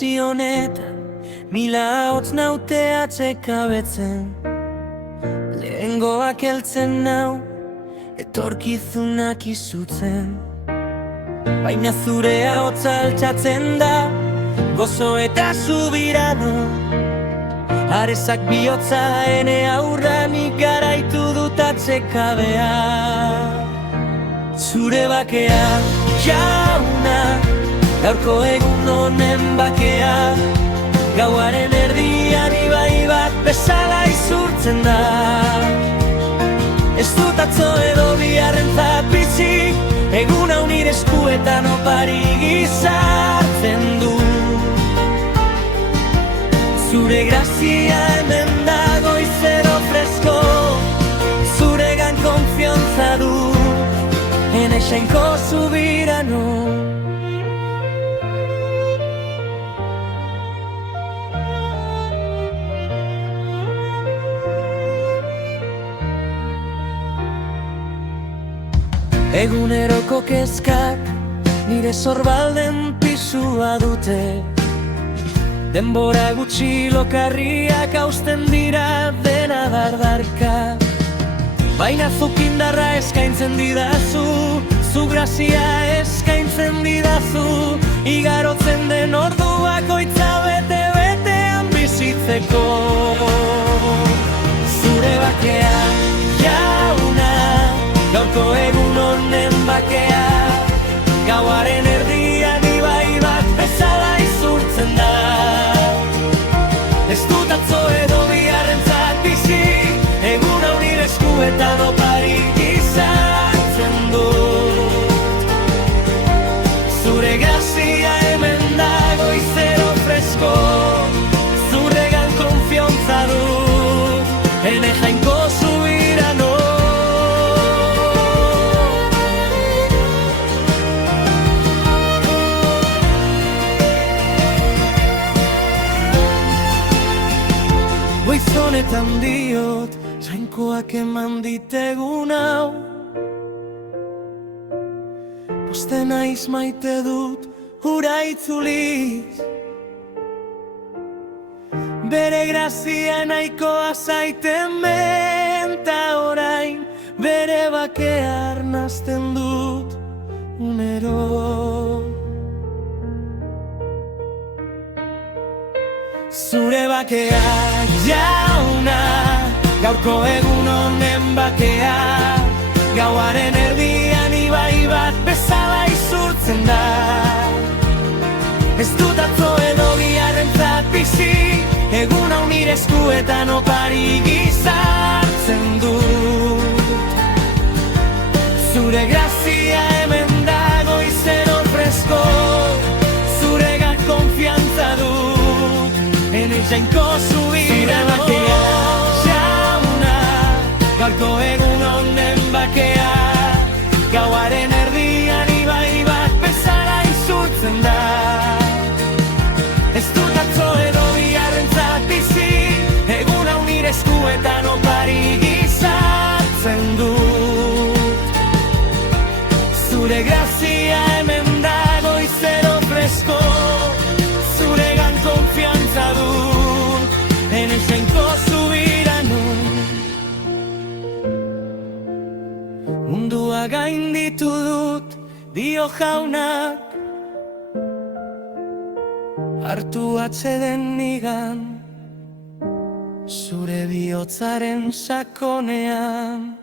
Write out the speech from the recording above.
honetan mila hotz naute atsekabetzen. Lehengoak heltzen nau, etorkizunak izutzen. Baina zure ahotsa altxatzen da, gozo eta subirano. Arezak bihotza ene aurranik garaitu dut atsekabea. Zure bakea, jauna, gaurko egun honen bakea. Gauaren erdian ibai bat bezala izurtzen da. Ez dut atzo edo biharrentzat bizi, egun hau nire eskuetan opari gizartzen du. Zure grazia hemen dago izero fresko, zuregan konfiantza du, ene jainko subirano. Eguneroko kezkak nire sorbalden pisua dute. Denbora gutxi lokarriak hausten dira dena dardarka. Baina zuk indarra eskaintzen didazu, zu grazia eskaintzen didazu. Igarotzen den orduak oitza bete-betean bizitzeko. Zure bakea, jauna, gaurko egun honen bakea. Gauaren erdian ibai bat bezala izurtzen da. Ez dut atzo edo biharrentzat bizi, egun hau nire eskuetan opari izartzen dut. Zure grazia hemen dago izero fresko, zuregan konfiantza dut, ene jainko subirano. Goizonetan diot, jainkoak eman ditegun hau. Poste naiz maite dut, hura itzuliz. Bere grazia nahikoa zaiten menta orain, bere bakea arnazten dut unero. Zure bakea, jauna, gaurko egun honen bakea. Gauaren erdian ibai bat bezala izurtzen da. Ez dut atzo edo biharrentzat bizi, egun hau nire eskuetan opari gizartzen dut. Zure grazia hemen dago izero fresko, zuregan konfiantza dut, ene jainko subirano. Jauna, gaurko egun honen bakea. Gauaren erdian ibai bat bezala izurtzen da. Ez dut atzo edo biharrentzat bizi, egun hau nire eskuetan opari gizartzen dut. Zure grazia hemen dago izero fresko, zuregan konfiantza dut, ene jainko subirano. Mundua gainditu dut, dio jaunak, hartu atseden nigan, zure bihotzaren sakonean.